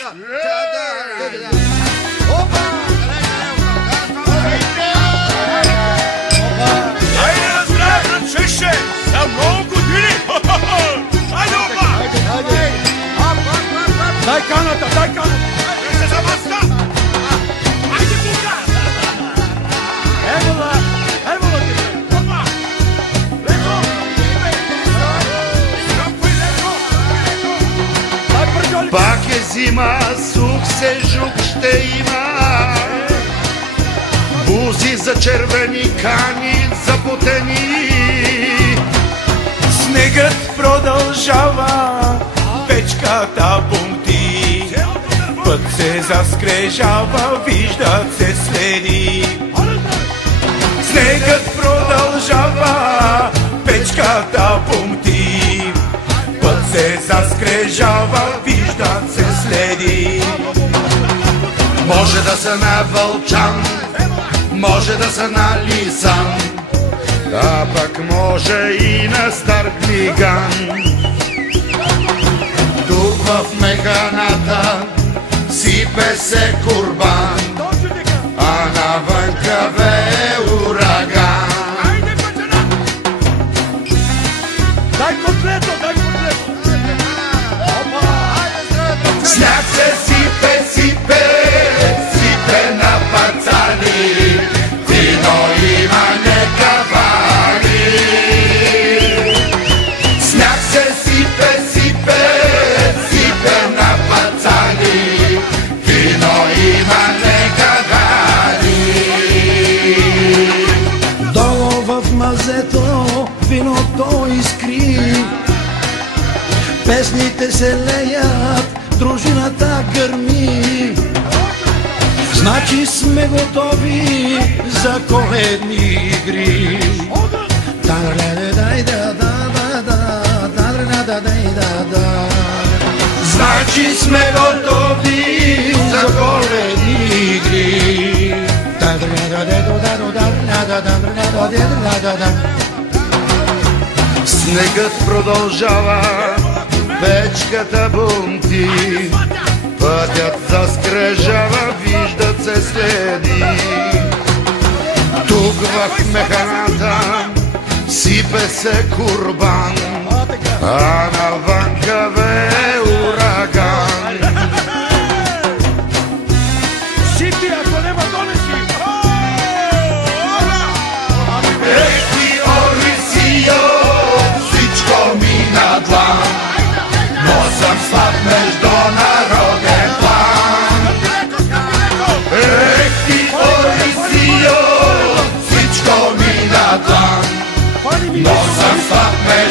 Айде да здраве, братчище! За много години! Айде, опа! Дай каната, дай каната! Вижте за маста! Айде тука! Евола! Евола ти се! Опа! Леко! Дай бързоли! Пак е зима, сух се жук ще има. Бузи за червени, кани запотени. Снегът продължава, печката бунти. Път се заскрежава, виждат се следи. Снегът продължава, печката бунти. Път се заскрежава, виждат се следи. Може да са на вълчан, може да са на лисан, а пък може и на стар глиган. Тук в механата сипе се курбан, а навънка вее ураган. Дай котлето, дай котлето! Сняг се сипе, сипе, сипе на пацани, вино има не кавани. Сняг се сипе, сипе, сипе на пацани, вино има не кавани. Долу в мазето виното искри, песните се леят, дружината гърми. Значи сме готови за коледни игри. Значи сме готови за коледни игри. Снегът продължава, печката бунти. Пътят заскрежава, виждат се следи. Тук в механата сипе се курбан, а навънка вее ураган. Сипи, ако нема донеси! Ей ти, Орисио, всичко ми на длан, но съм слаб международен план. Ей ти, Орисио, всичко ми на длан, но съм слаб международен план.